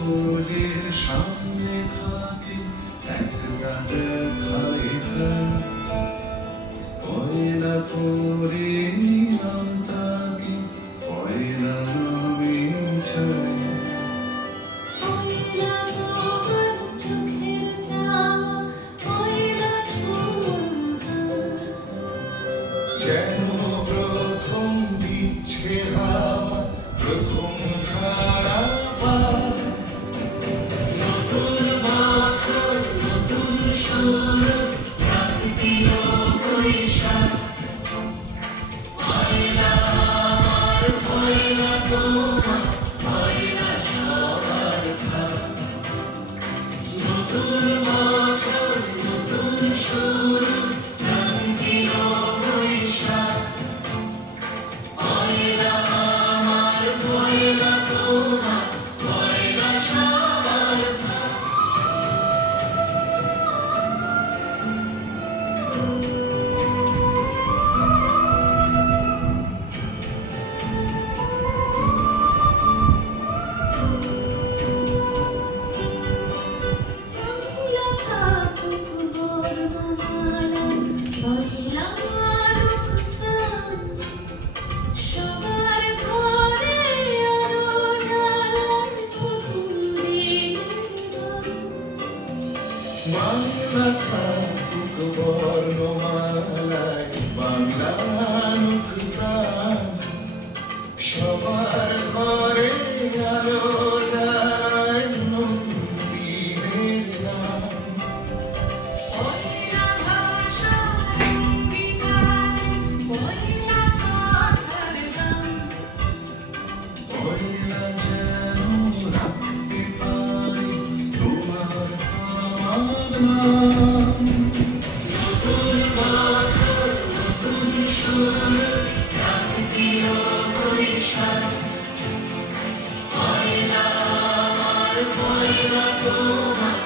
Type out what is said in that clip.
ফুলের সামনে থাকে একটা দেখাই যায়, পয়লা তোরে নাম তাকে পয়লা নামে ছায়। পয়লা তোমার চোখের চাওয়া, পয়লা ছোঁয়া, যেন প্রথম দিচ্ছে হাওয়া, প্রথম ধারা পায়। নতুন বছর নতুন শুরু, প্রাকৃতিক বৈশাখ। পয়লা আমার, পয়লা তোমার, পয়লা সবার ঘর। নতুন বছর নতুন শুরু, প্রাকৃতিক বৈশাখ। পয়লা আমার, পয়লা তোমার, পয়লা সবার ঘর। পয়লা থাকুক বর্ণমালা, পয়লা মারুক প্রাণ। সবার ঘরে আলো জ্বালায় প্রথম দিনের গান। বাংলা থাকুক বর্ণমালায়, বাংলানুক প্রাণ। সবার ঘরে আলো জ্বালায় নতুন দিনের গান। পয়লা ভাষা অঙ্গীকারে, পয়লা কথার গান। পয়লা যেন রাখতে পারি তোমার আমার নাম। নতুন বছর নতুন শুরু, প্রাকৃতিক বৈশাখ। পয়লা আমার, পয়লা তোমার,